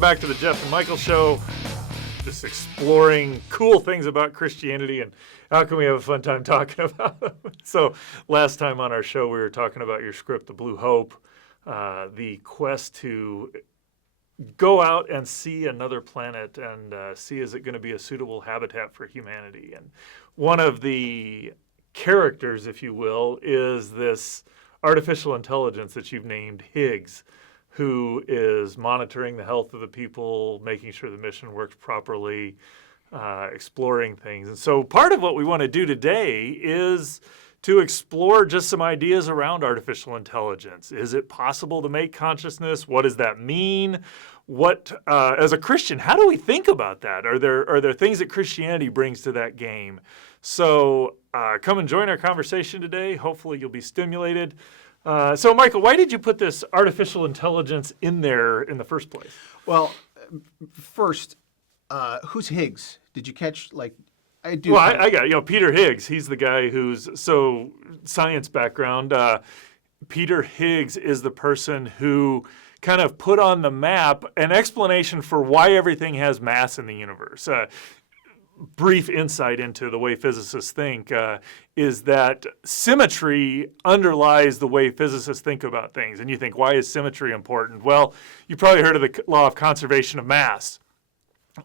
Welcome back to the Jeff and Michael Show. Just exploring cool things about Christianity and how can we have a fun time talking about them. So last time on our show, we were talking about your script, The Blue Hope, the quest to go out and see another planet and see is it going to be a suitable habitat for humanity. And one of the characters, if you will, is this artificial intelligence that you've named Higgs, who is monitoring the health of the people, making sure the mission works properly, exploring things. And so part of what we want to do today is to explore just some ideas around artificial intelligence. Is it possible to make consciousness? What does that mean? What, as a Christian, how do we think about that? Are there things that Christianity brings to that game? So come and join our conversation today. Hopefully you'll be stimulated. So, Michael, why did you put this artificial intelligence in there in the first place? Well, first, who's Higgs? Did you catch, I do. Well, I got, Peter Higgs. He's the guy who's, science background. Peter Higgs is the person who kind of put on the map an explanation for why everything has mass in the universe. Brief insight into the way physicists think is that symmetry underlies the way physicists think about things. And you think, why is symmetry important? Well, you probably heard of the law of conservation of mass.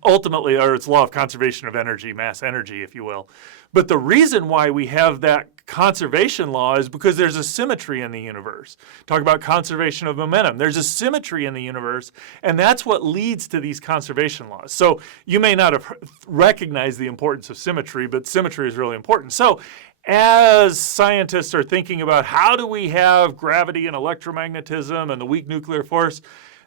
Ultimately, or it's law of conservation of energy, mass energy, if you will. But the reason why we have that conservation law is because there's a symmetry in the universe. Talk about conservation of momentum. There's a symmetry in the universe, and that's what leads to these conservation laws. So you may not have recognized the importance of symmetry, but symmetry is really important. So as scientists are thinking about how do we have gravity and electromagnetism and the weak nuclear force,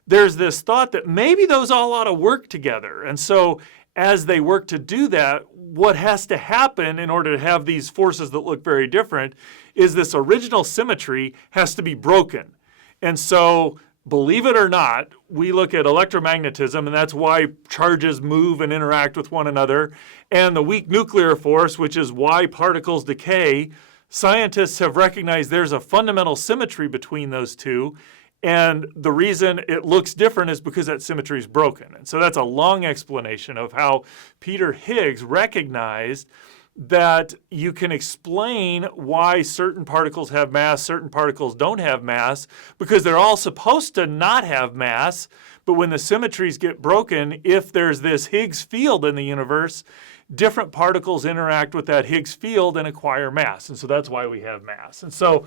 there's this thought that maybe those all ought to work together. And so as they work to do that, what has to happen in order to have these forces that look very different is this original symmetry has to be broken. And so, believe it or not, we look at electromagnetism, and that's why charges move and interact with one another, and the weak nuclear force, which is why particles decay. Scientists have recognized there's a fundamental symmetry between those two. And the reason it looks different is because that symmetry is broken. And so that's a long explanation of how Peter Higgs recognized that you can explain why certain particles have mass, certain particles don't have mass, because they're all supposed to not have mass. But when the symmetries get broken, if there's this Higgs field in the universe, different particles interact with that Higgs field and acquire mass. And so that's why we have mass. And so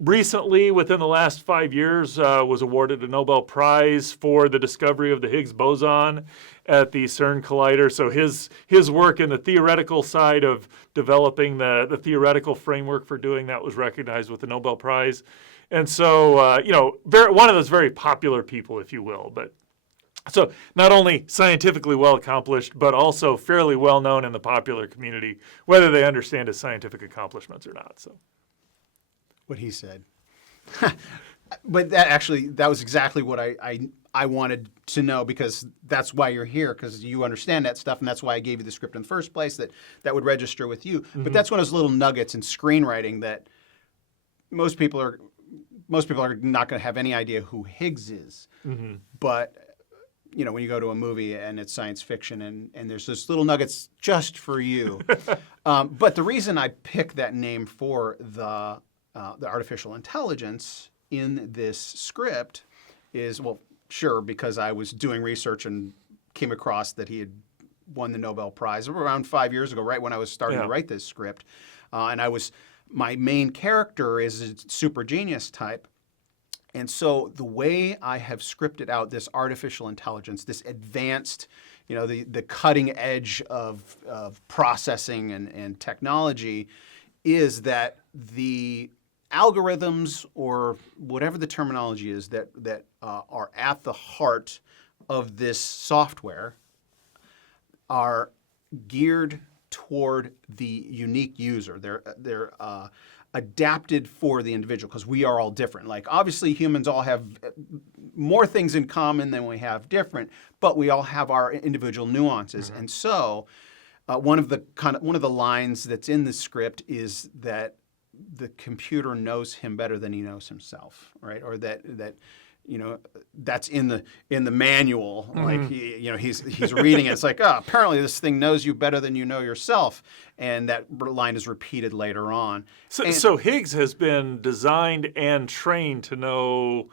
recently, within the last 5 years, was awarded a Nobel Prize for the discovery of the Higgs boson at the CERN collider. So his work in the theoretical side of developing the theoretical framework for doing that was recognized with the Nobel Prize. And so, one of those very popular people, if you will. But so not only scientifically well accomplished, but also fairly well known in the popular community, whether they understand his scientific accomplishments or not. So. What he said. But that was exactly what I wanted to know, because that's why you're here, because you understand that stuff, and that's why I gave you the script in the first place, that would register with you. Mm-hmm. But that's one of those little nuggets in screenwriting that most people are not going to have any idea who Higgs is. Mm-hmm. But when you go to a movie and it's science fiction and there's those little nuggets just for you. But the reason I picked that name for the artificial intelligence in this script is, well, sure, because I was doing research and came across that he had won the Nobel Prize around 5 years ago, right when I was starting to write this script. And my main character is a super genius type. And so the way I have scripted out this artificial intelligence, this advanced, the cutting edge of processing and technology, is that the algorithms, or whatever the terminology is, that are at the heart of this software are geared toward the unique user. They're adapted for the individual, because we are all different. Like, obviously humans all have more things in common than we have different, but we all have our individual nuances. Mm-hmm. And so one of the lines that's in the script is that the computer knows him better than he knows himself, right? Or that that's in the manual. Like he's reading it. It's like, oh, apparently this thing knows you better than you know yourself, and that line is repeated later on. So Higgs has been designed and trained to know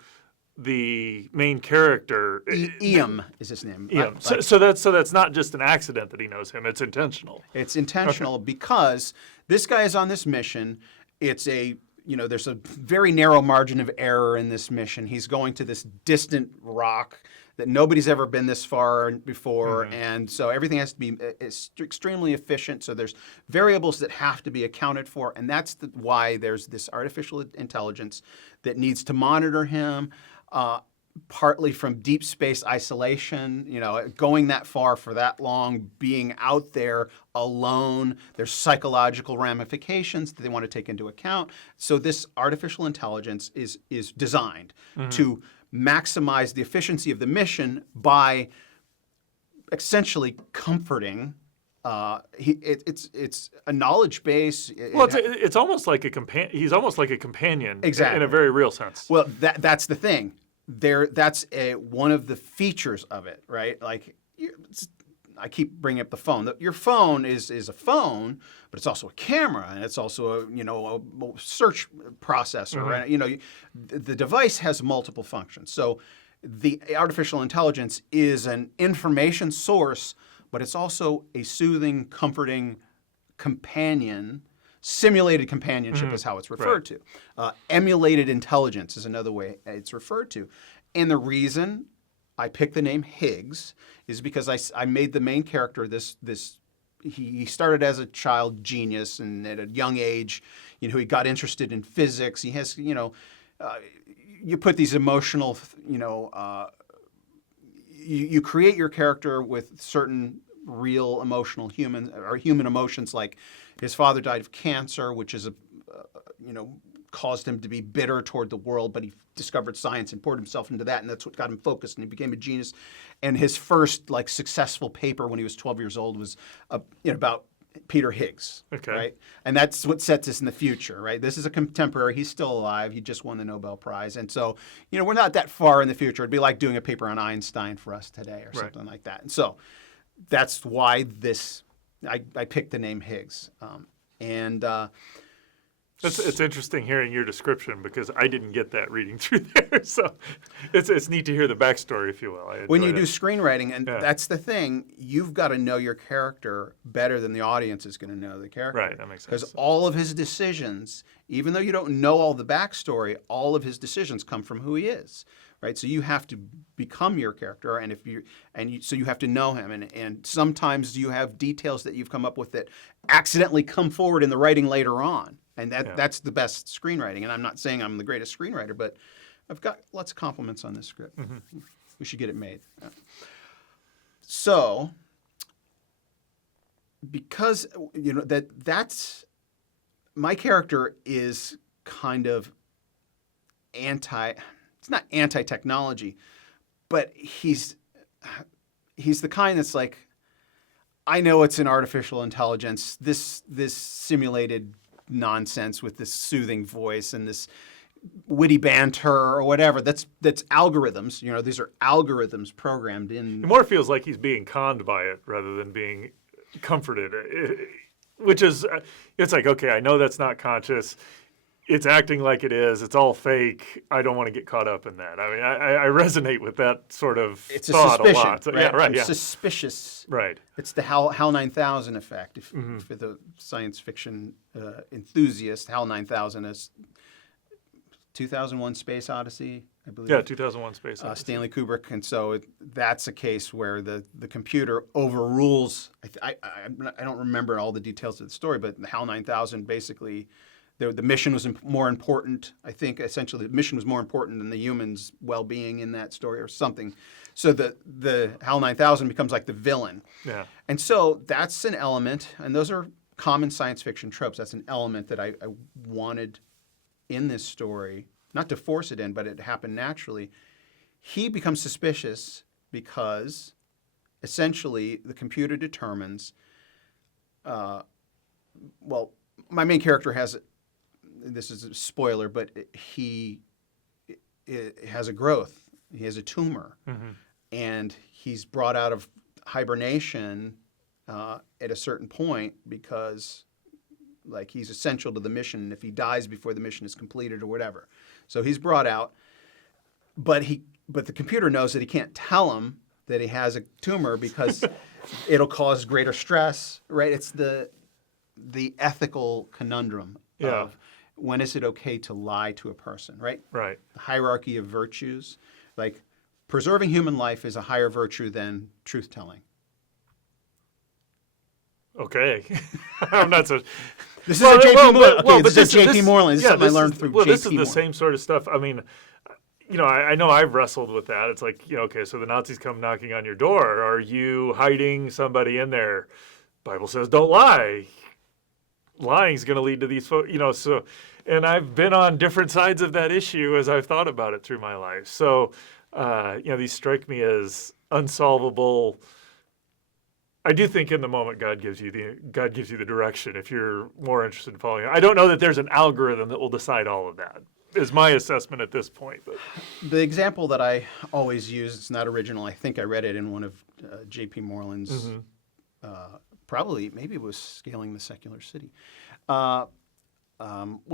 the main character. Iam is his name. Iam. So that's not just an accident that he knows him. It's intentional. It's intentional because this guy is on this mission. It's there's a very narrow margin of error in this mission. He's going to this distant rock that nobody's ever been this far before, and so everything has to be extremely efficient. So there's variables that have to be accounted for, and that's why there's this artificial intelligence that needs to monitor him, partly from deep space isolation, going that far for that long, being out there alone. There's psychological ramifications that they want to take into account. So this artificial intelligence is designed to maximize the efficiency of the mission by essentially comforting. It's a knowledge base. It's almost like a companion. He's almost like a companion, exactly, in a very real sense. Well, that's the thing. That's one of the features of it, right? Like I keep bringing up the phone. Your phone is a phone, but it's also a camera, and it's also a search processor. Right? The device has multiple functions. So the artificial intelligence is an information source, but it's also a soothing, comforting companion. Simulated companionship is how it's referred to. Emulated intelligence is another way it's referred to. And the reason I picked the name Higgs is because I made the main character he started as a child genius, and at a young age, he got interested in physics. He has, you put these emotional, you create your character with certain real emotional human emotions, like his father died of cancer, which is caused him to be bitter toward the world, but he discovered science and poured himself into that, and that's what got him focused, and he became a genius. And his first successful paper when he was 12 years old was about Peter Higgs, right? And that's what sets us in the future, right? This is a contemporary. He's still alive. He just won the Nobel Prize. And so, we're not that far in the future. It'd be like doing a paper on Einstein for us today or something like that. And so that's why I picked the name Higgs. It's interesting hearing your description, because I didn't get that reading through there. So it's neat to hear the backstory, if you will. When you do screenwriting, and that's the thing, you've got to know your character better than the audience is going to know the character. Right, that makes sense. Because all of his decisions, even though you don't know all the backstory, all of his decisions come from who he is. Right, so you have to become your character, so you have to know him, and sometimes you have details that you've come up with that accidentally come forward in the writing later on, and that's the best screenwriting. And I'm not saying I'm the greatest screenwriter, but I've got lots of compliments on this script. We should get it made. So, because that's my character is kind of it's not anti-technology, but he's the kind that's like, I know it's an artificial intelligence, this simulated nonsense with this soothing voice and this witty banter or whatever. That's algorithms. These are algorithms programmed in. It more feels like he's being conned by it rather than being comforted, which is, it's like, okay, I know that's not conscious. It's acting like it is. It's all fake. I don't want to get caught up in that. I mean, I resonate with that sort of thought a lot. So, right? Yeah, right. I'm suspicious. Right. It's the HAL 9000 effect. For the science fiction enthusiast, HAL 9000 is 2001: Space Odyssey, I believe. Yeah, 2001: Space Odyssey. Stanley Kubrick, and so that's a case where the computer overrules. I don't remember all the details of the story, but the HAL 9000 basically. The mission was more important. I think essentially the mission was more important than the human's well-being in that story or something. So the HAL 9000 becomes like the villain. Yeah. And so that's an element, and those are common science fiction tropes. That's an element that I wanted in this story, not to force it in, but it happened naturally. He becomes suspicious because essentially the computer determines, my main character has, this is a spoiler, but has a growth. He has a tumor, and he's brought out of hibernation at a certain point because, like, he's essential to the mission. And if he dies before the mission is completed or whatever, so he's brought out. But the computer knows that he can't tell him that he has a tumor because it'll cause greater stress, right? It's the ethical conundrum of when is it okay to lie to a person, right? Right. The hierarchy of virtues, like preserving human life is a higher virtue than truth-telling. Okay. I'm not so... This is a J.P. Moreland. Okay, this is J.P. this- Moreland. This is yeah, something I this learned is- through Well, J.P. this is the Moreland. same sort of stuff. I mean, I know I've wrestled with that. It's like, okay, so the Nazis come knocking on your door. Are you hiding somebody in there? Bible says don't lie. Lying is going to lead to these folks, so, and I've been on different sides of that issue as I've thought about it through my life. So, these strike me as unsolvable. I do think in the moment God gives you the direction if you're more interested in following it. I don't know that there's an algorithm that will decide all of that, is my assessment at this point. But The example that I always use, it's not original. I think I read it in one of J.P. Moreland's, maybe it was Scaling the Secular City. We'll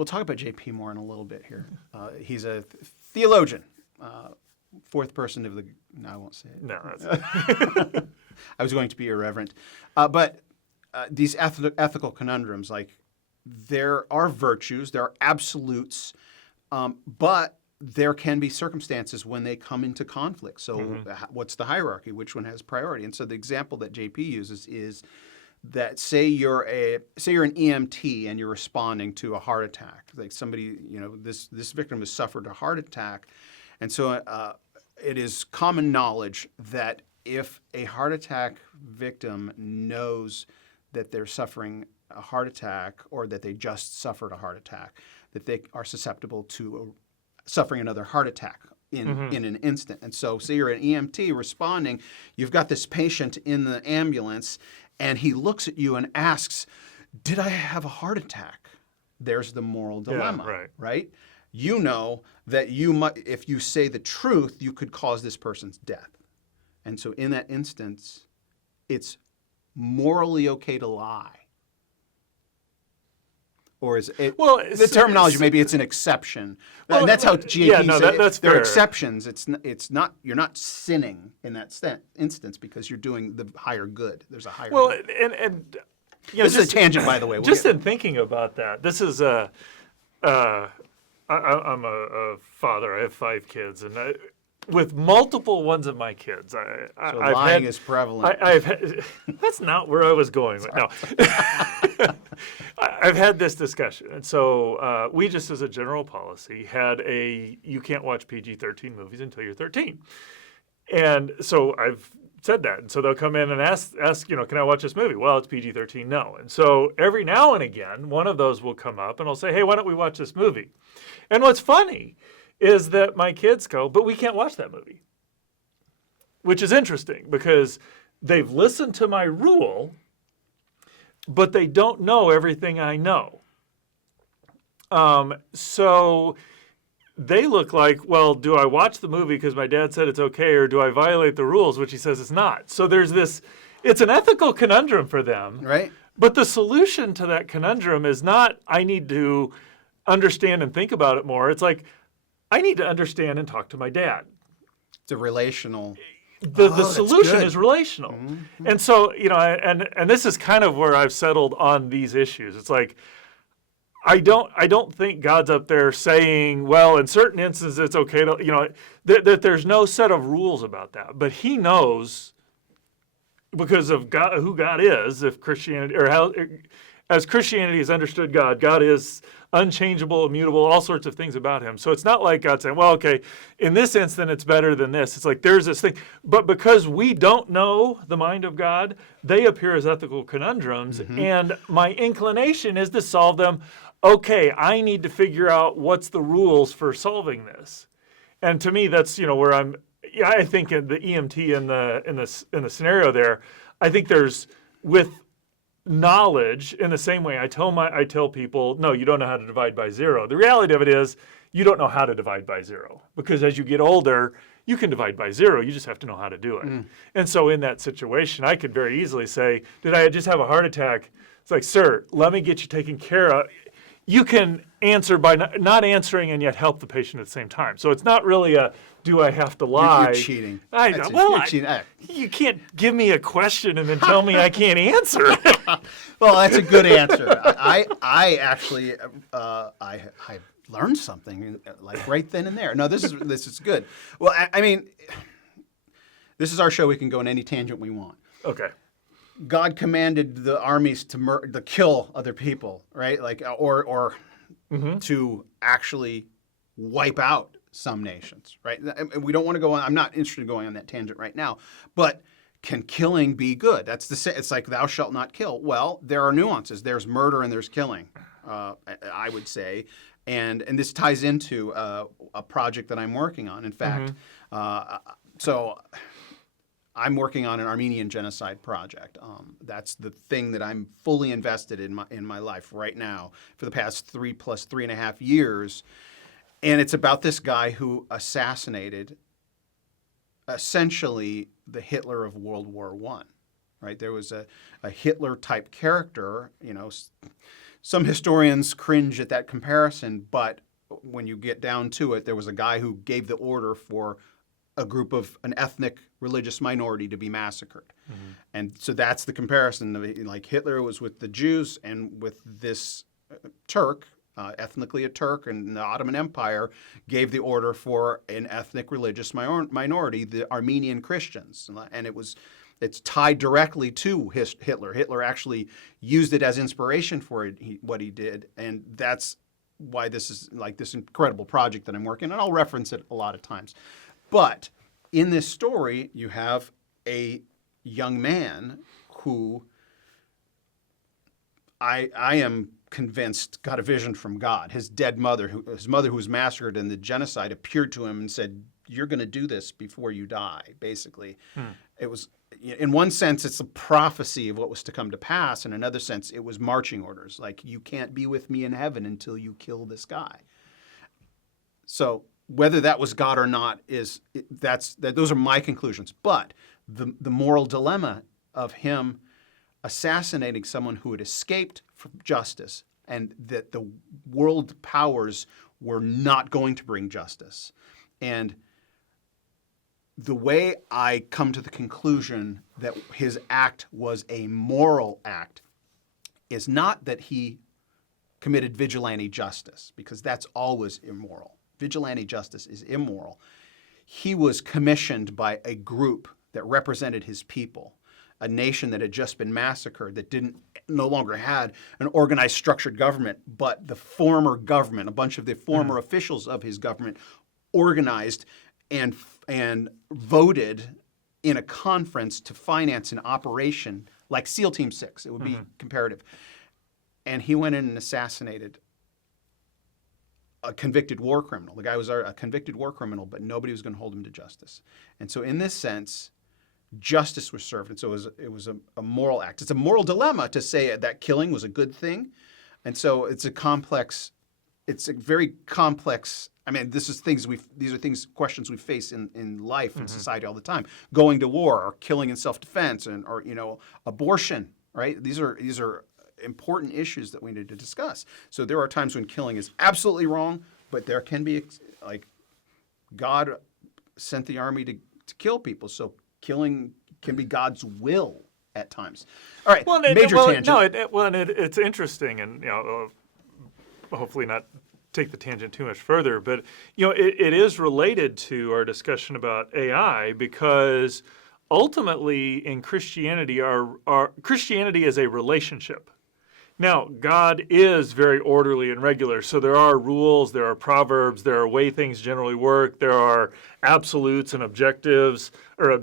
talk about J.P. Moore in a little bit here. He's a theologian, fourth person of the... No, I won't say it. no, that's I was going to be irreverent. But these ethical conundrums, like there are virtues, there are absolutes, but there can be circumstances when they come into conflict. So what's the hierarchy? Which one has priority? And so the example that JP uses is that say you're an EMT and you're responding to a heart attack. Like somebody, this victim has suffered a heart attack. And so it is common knowledge that if a heart attack victim knows that they're suffering a heart attack or that they just suffered a heart attack, that they are susceptible to suffering another heart attack in an instant. And so say you're an EMT responding, you've got this patient in the ambulance, and he looks at you and asks, did I have a heart attack? There's the moral dilemma, right? You know that if you say the truth, you could cause this person's death. And so in that instance, it's morally okay to lie. Or is it? Well, the terminology, maybe it's an exception. Well, and that's how GAP said it. That's There fair. are exceptions. It's not. You're not sinning in that instance because you're doing the higher good. There's a higher good. And this is a tangent, by the way. In thinking about that, this is I'm a father. I have 5 kids, and with multiple ones of my kids, lying is prevalent. That's not where I was going. No, I've had this discussion, and so we just, as a general policy, had you can't watch PG-13 movies until you're 13, and so I've said that, and so they'll come in and ask, can I watch this movie? Well, it's PG-13, no, and so every now and again, one of those will come up, and I'll say, hey, why don't we watch this movie? And what's funny is that my kids go, but we can't watch that movie, which is interesting because they've listened to my rule, but they don't know everything I know. So they look like, well, do I watch the movie because my dad said it's okay, or do I violate the rules, which he says it's not? So there's it's an ethical conundrum for them. Right. But the solution to that conundrum is not, I need to understand and think about it more. It's like, I need to understand and talk to my dad. It's a relational. The solution is relational. Mm-hmm. And so, and this is kind of where I've settled on these issues. It's like, I don't think God's up there saying, well, in certain instances it's okay to, that there's no set of rules about that. But he knows, because of God, who God is, if Christianity, or how, as Christianity has understood God, God is unchangeable, immutable, all sorts of things about him. So it's not like God saying, well, okay, in this instant it's better than this. It's like there's this thing. But because we don't know the mind of God, they appear as ethical conundrums. And my inclination is to solve them. Okay, I need to figure out what's the rules for solving this. And to me, that's, where I think in the EMT in the scenario there, I think there's, with knowledge, in the same way I tell people, no, you don't know how to divide by 0. The reality of it is, you don't know how to divide by 0. Because as you get older, you can divide by 0. You just have to know how to do it. And so in that situation, I could very easily say, did I just have a heart attack? It's like, sir, let me get you taken care of. You can answer by not answering and yet help the patient at the same time. So it's not really a, do I have to lie? You're cheating. You're cheating. You can't give me a question and then tell me I can't answer. Well, that's a good answer. I actually I learned something like right then and there. No, this is good. Well, I mean, this is our show. We can go in any tangent we want. Okay. God commanded the armies to kill other people, right? Like, or to actually wipe out some nations, right? And we don't want to go on. I'm not interested in going on that tangent right now. But can killing be good? It's like thou shalt not kill. Well, there are nuances. There's murder and there's killing. I would say, and this ties into a project that I'm working on. In fact, so I'm working on an Armenian Genocide project. That's the thing that I'm fully invested in my life right now for the past 3.5 years. And it's about this guy who assassinated essentially the Hitler of World War I. Right? There was a Hitler-type character. You know, some historians cringe at that comparison, but when you get down to it, there was a guy who gave the order for an ethnic religious minority to be massacred. And so that's the comparison. Like Hitler was with the Jews and with this Turk, ethnically a Turk, and the Ottoman Empire gave the order for an ethnic religious minority, the Armenian Christians. And it's tied directly to Hitler. Hitler actually used it as inspiration for what he did, and that's why this is like this incredible project that I'm working on. And I'll reference it a lot of times. But in this story, you have a young man who I am convinced got a vision from God. His mother who was massacred in the genocide, appeared to him and said, "You're going to do this before you die." Basically, it was, in one sense, it's a prophecy of what was to come to pass. In another sense, it was marching orders, like, you can't be with me in heaven until you kill this guy. So whether that was God or not those are my conclusions. But the moral dilemma of him assassinating someone who had escaped from justice, and that the world powers were not going to bring justice. And the way I come to the conclusion that his act was a moral act is not that he committed vigilante justice, because that's always immoral. Vigilante justice is immoral. He was commissioned by a group that represented his people, a nation that had just been massacred, that no longer had an organized, structured government, but the former government, a bunch of the former officials of his government, organized and voted in a conference to finance an operation like SEAL Team 6. It would be comparative. And he went in and assassinated a convicted war criminal. The guy was a convicted war criminal, but nobody was going to hold him to justice. And so in this sense, justice was served. And so it was a moral act. It's a moral dilemma to say that killing was a good thing. And so it's a very complex. I mean, these are questions we face in life and society all the time. Going to war, or killing in self-defense, or abortion, right? These are important issues that we need to discuss. So there are times when killing is absolutely wrong, but there can be, like, God sent the army to kill people, so killing can be God's will at times. All right, major tangent. No, it's interesting, and hopefully not take the tangent too much further, but it is related to our discussion about AI, because ultimately in Christianity, our Christianity is a relationship. Now, God is very orderly and regular, so there are rules, there are proverbs, there are way things generally work, there are absolutes and objectives, or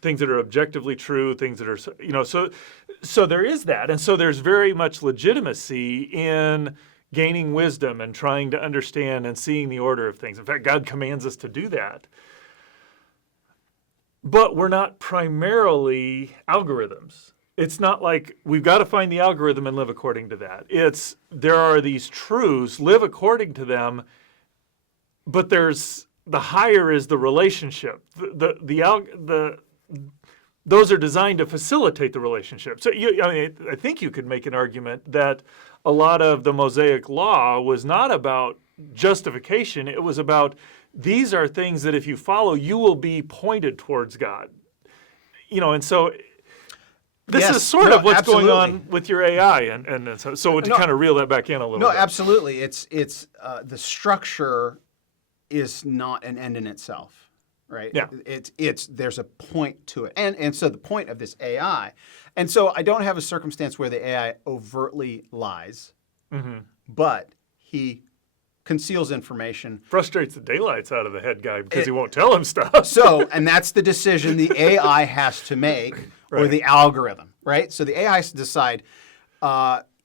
things that are objectively true, things that are, so there is that. And so there's very much legitimacy in gaining wisdom and trying to understand and seeing the order of things. In fact, God commands us to do that. But we're not primarily algorithms. It's not like we've got to find the algorithm and live according to that. There are these truths, live according to them, but the higher is the relationship. Those are designed to facilitate the relationship. So I think you could make an argument that a lot of the Mosaic law was not about justification. It was about, these are things that if you follow, you will be pointed towards God. And so this is sort of what's absolutely going on with your AI, and so to kind of reel that back in a little bit. No, absolutely. It's the structure is not an end in itself, right? Yeah. There's a point to it, and so the point of this AI, and so I don't have a circumstance where the AI overtly lies, but he conceals information. Frustrates the daylights out of the head guy because he won't tell him stuff. So, and that's the decision the AI has to make, or the algorithm, right? So the AI has to decide,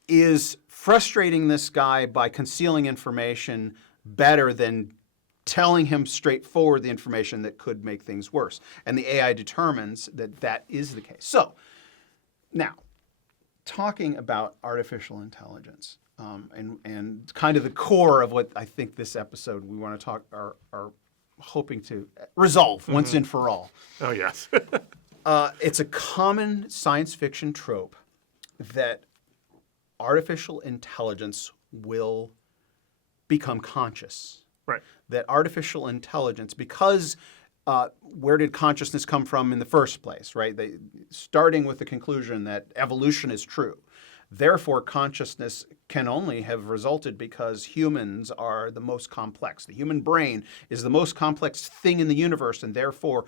is frustrating this guy by concealing information better than telling him straightforward the information that could make things worse? And the AI determines that that is the case. So, now, talking about artificial intelligence, and kind of the core of what I think this episode we want to talk are hoping to resolve once and for all. Oh, yes. It's a common science fiction trope that artificial intelligence will become conscious. Right. That artificial intelligence, because where did consciousness come from in the first place, right? Starting with the conclusion that evolution is true. Therefore, consciousness can only have resulted because humans are the most complex. The human brain is the most complex thing in the universe, and therefore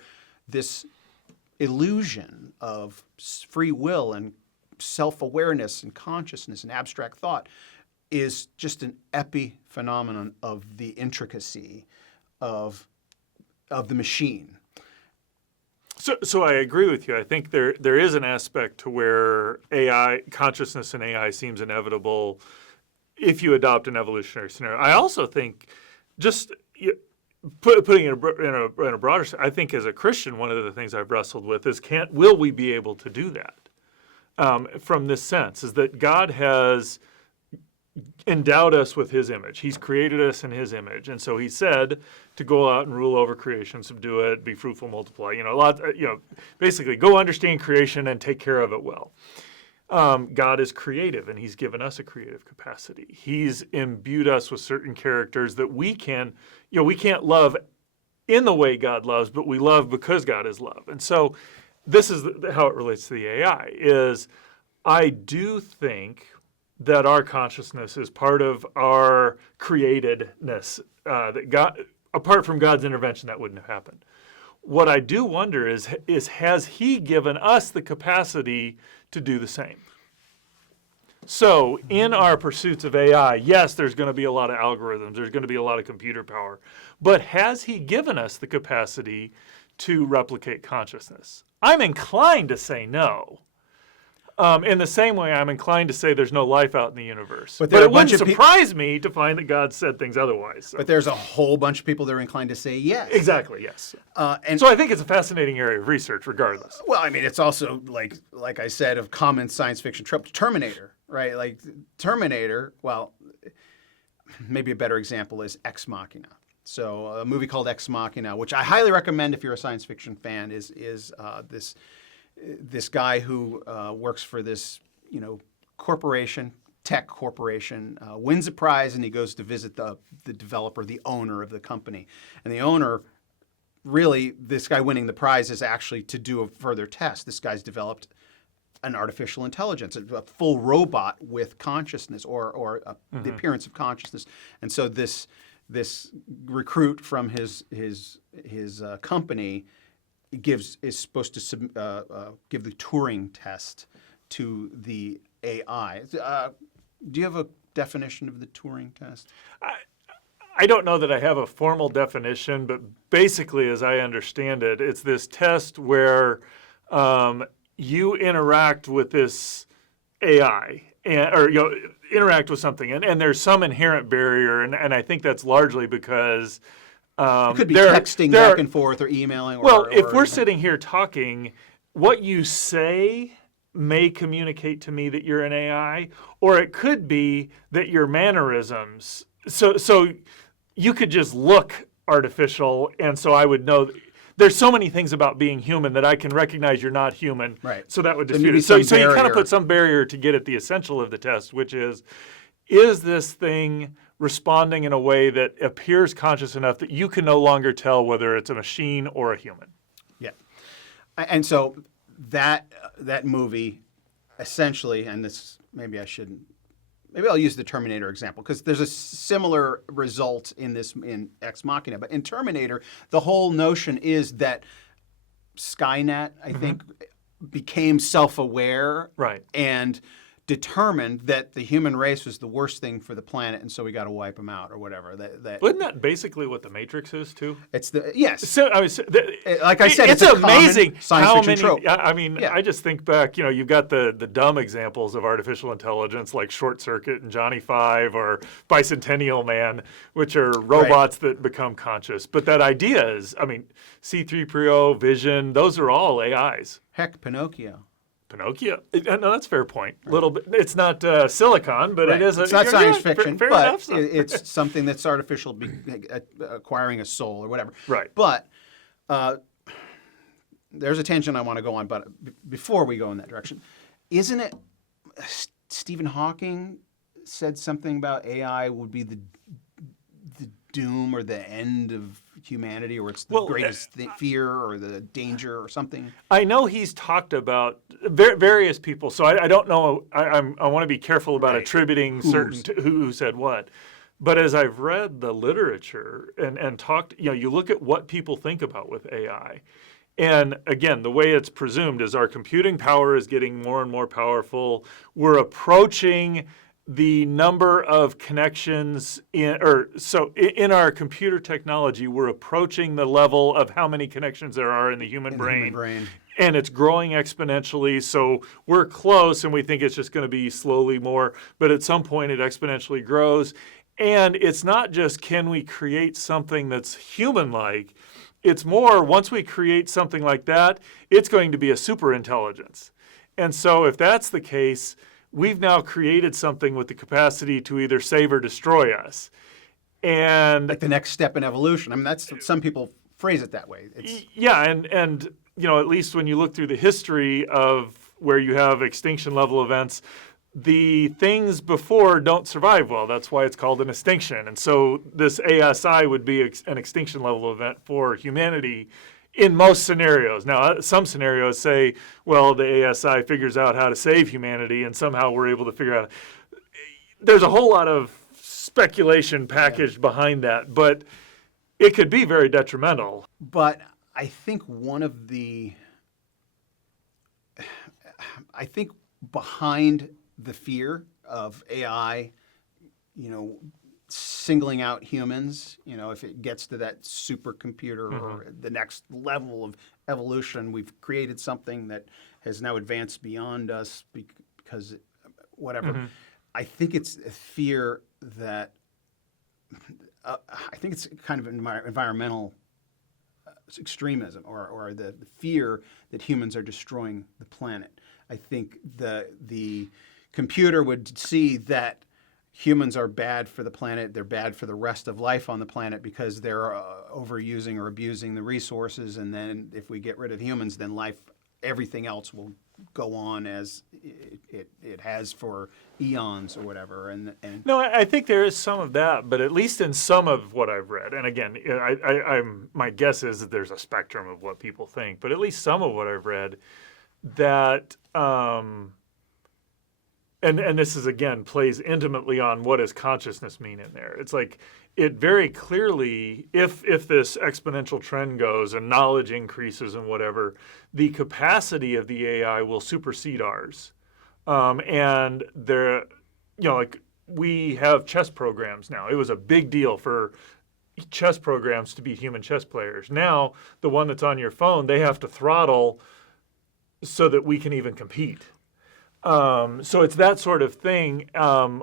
this illusion of free will and self-awareness and consciousness and abstract thought is just an epiphenomenon of the intricacy of the machine. So I agree with you. I think there is an aspect to where AI, consciousness in AI seems inevitable if you adopt an evolutionary scenario. I also think, just putting it in a broader sense, I think as a Christian, one of the things I've wrestled with is, will we be able to do that? From this sense, is that God has endowed us with his image. He's created us in his image. And so he said to go out and rule over creation, subdue it, be fruitful, multiply, basically go understand creation and take care of it well. God is creative, and he's given us a creative capacity. He's imbued us with certain characters that we can't love in the way God loves, but we love because God is love. And so this is how it relates to the AI, is I do think that our consciousness is part of our createdness, that God, apart from God's intervention, that wouldn't have happened. What I do wonder is has he given us the capacity to do the same? So in our pursuits of AI, yes, there's going to be a lot of algorithms, there's going to be a lot of computer power, but has he given us the capacity to replicate consciousness? I'm inclined to say no. In the same way, I'm inclined to say there's no life out in the universe. But it wouldn't surprise me to find that God said things otherwise. So. But there's a whole bunch of people that are inclined to say yes. Exactly, yes. And so I think it's a fascinating area of research regardless. Well, I mean, it's also, like I said, of common science fiction trope. Terminator, right? Like Terminator, well, maybe a better example is Ex Machina. So a movie called Ex Machina, which I highly recommend if you're a science fiction fan, is this guy who works for this, corporation, tech corporation, wins a prize, and he goes to visit the developer, the owner of the company. And the owner, really, this guy winning the prize is actually to do a further test. This guy's developed an artificial intelligence, a full robot with consciousness or the appearance of consciousness. And so this recruit from his company is supposed to give the Turing test to the AI. Do you have a definition of the Turing test? I don't know that I have a formal definition, but basically, as I understand it, it's this test where you interact with this AI, or interact with something, and there's some inherent barrier, and I think that's largely because it could be texting back and forth or emailing. If we're sitting here talking, what you say may communicate to me that you're an AI, or it could be that your mannerisms. So you could just look artificial, and so I would know. There's so many things about being human that I can recognize you're not human. Right. So that would There dispute may it. be So some you kind barrier. of put some barrier to get at the essential of the test, which is this thing responding in a way that appears conscious enough that you can no longer tell whether it's a machine or a human? Yeah. And so that movie essentially, and this maybe I'll use the Terminator example because there's a similar result in Ex Machina. But in Terminator, the whole notion is that Skynet, I think, became self-aware Right. and determined that the human race was the worst thing for the planet, and so we got to wipe them out or whatever. Isn't that basically what the Matrix is too? It's yes. So Like I said, it's it's a amazing common science how fiction many. trope. I mean, Yeah. I just think back. You've got the dumb examples of artificial intelligence like Short Circuit and Johnny Five or Bicentennial Man, which are robots that become conscious. But that idea is, C-3PO, Vision, those are all AIs. Heck, Pinocchio. Pinocchio. No, that's a fair point. A little bit. It's not silicon, but Right. it is. It's not science fair fiction, enough, but so. it's something that's artificial, acquiring a soul or whatever. Right. But there's a tangent I want to go on, but before we go in that direction, isn't it Stephen Hawking said something about AI would be the doom or the end of humanity, or it's the greatest fear or the danger or something? I know he's talked about various people, so I don't know. I want to be careful about attributing who said what. But as I've read the literature and talked, you look at what people think about with AI. And again, the way it's presumed is our computing power is getting more and more powerful. We're approaching the number of connections in our computer technology, we're approaching the level of how many connections there are in the human brain. And it's growing exponentially. So we're close, and we think it's just going to be slowly more. But at some point, it exponentially grows. And it's not just can we create something that's human-like. It's more, once we create something like that, it's going to be a super intelligence. And so if that's the case, we've now created something with the capacity to either save or destroy us. And like the next step in evolution. I mean, that's some people phrase it that way. And at least when you look through the history of where you have extinction level events, the things before don't survive well. That's why it's called an extinction. And so this ASI would be an extinction level event for humanity in most scenarios. Now, some scenarios say, well, the ASI figures out how to save humanity, and somehow we're able to figure out. There's a whole lot of speculation packaged behind that, but it could be very detrimental. But I think behind the fear of AI, singling out humans, if it gets to that supercomputer or the next level of evolution, we've created something that has now advanced beyond us because whatever. I think it's a fear that I think it's kind of environmental extremism or the fear that humans are destroying the planet. I think the computer would see that humans are bad for the planet, they're bad for the rest of life on the planet because they're overusing or abusing the resources, and then if we get rid of humans, then everything else will go on as it has for eons or whatever. And no, I think there is some of that, but at least in some of what I've read, and again, my guess is that there's a spectrum of what people think, but at least some of what I've read that, and this is again plays intimately on what does consciousness mean in there. It's like it very clearly, if this exponential trend goes and knowledge increases and whatever, the capacity of the AI will supersede ours. And there, we have chess programs now. It was a big deal for chess programs to be human chess players. Now, the one that's on your phone, they have to throttle so that we can even compete. So it's that sort of thing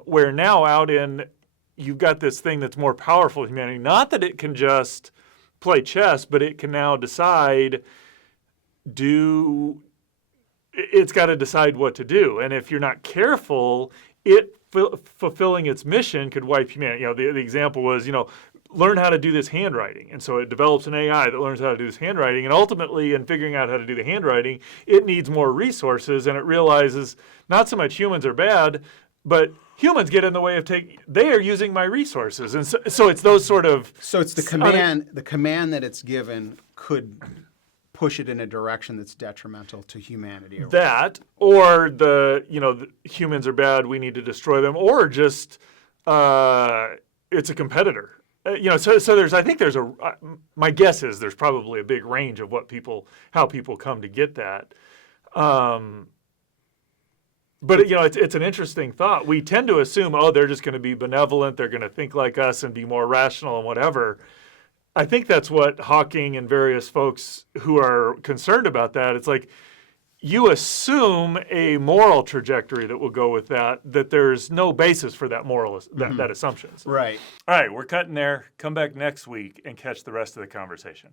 where now you've got this thing that's more powerful than humanity. Not that it can just play chess, but it can now decide, it's got to decide what to do. And if you're not careful, it fulfilling its mission could wipe humanity. The example was, learn how to do this handwriting. And so it develops an AI that learns how to do this handwriting. And ultimately, in figuring out how to do the handwriting, it needs more resources. And it realizes not so much humans are bad, but humans get in the way of they are using my resources. And so it's those sort of... So it's the command that it's given could push it in a direction that's detrimental to humanity. Or the humans are bad, we need to destroy them, or just it's a competitor. My guess is there's probably a big range of how people come to get that. But it's an interesting thought. We tend to assume, they're just going to be benevolent, they're going to think like us and be more rational and whatever. I think that's what Hawking and various folks who are concerned about that, it's like you assume a moral trajectory that will go with that there's no basis for that that assumption. Right. All right, we're cutting there. Come back next week and catch the rest of the conversation.